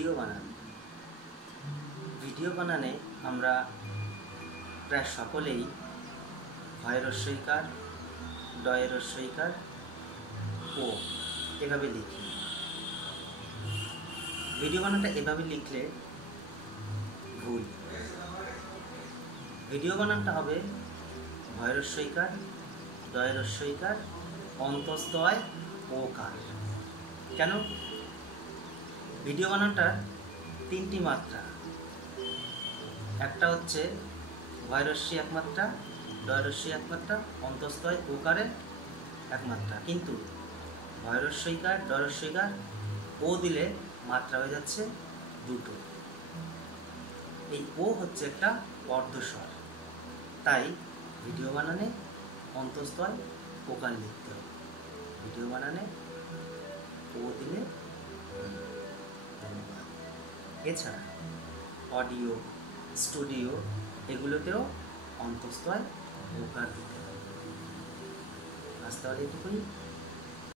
Video বানান। Video বানানে আমরা প্রায় সকলেই ভয়ের রস্বইকার, ডয়ের রস্বইকার ও এভাবে লিখি। ভিডিও বানানটা এভাবে লিখলে ভুল। ভিডিও বানানটা হবে ভয়ের রস্বইকার, ডয়ের রস্বইকার, অন্তস্তয় ওকার। কেন? ভিডিও বানানটার তিনটি মাত্রা, একটা হচ্ছে ভয়ের রস্বই এক মাত্রা, ডয়ের রস্বই এক মাত্রা, অন্তস্তয় ওকারের এক মাত্রা। কিন্তু ভয়ের রস্বইকার, ডয়ের রস্বইকার ও দিলে মাত্রা হয়ে যাচ্ছে দুটো। এই ও হচ্ছে একটা অর্ধস্বর, তাই ভিডিও বানানে অন্তস্তয় ওকার লিখতে হবে। ভিডিও বানানে ও দিলে। এছাড়া অডিও, স্টুডিও এগুলোতেও অন্তস্তয় ওকার দিতে হবে। আজ তাহলে এটুকুই।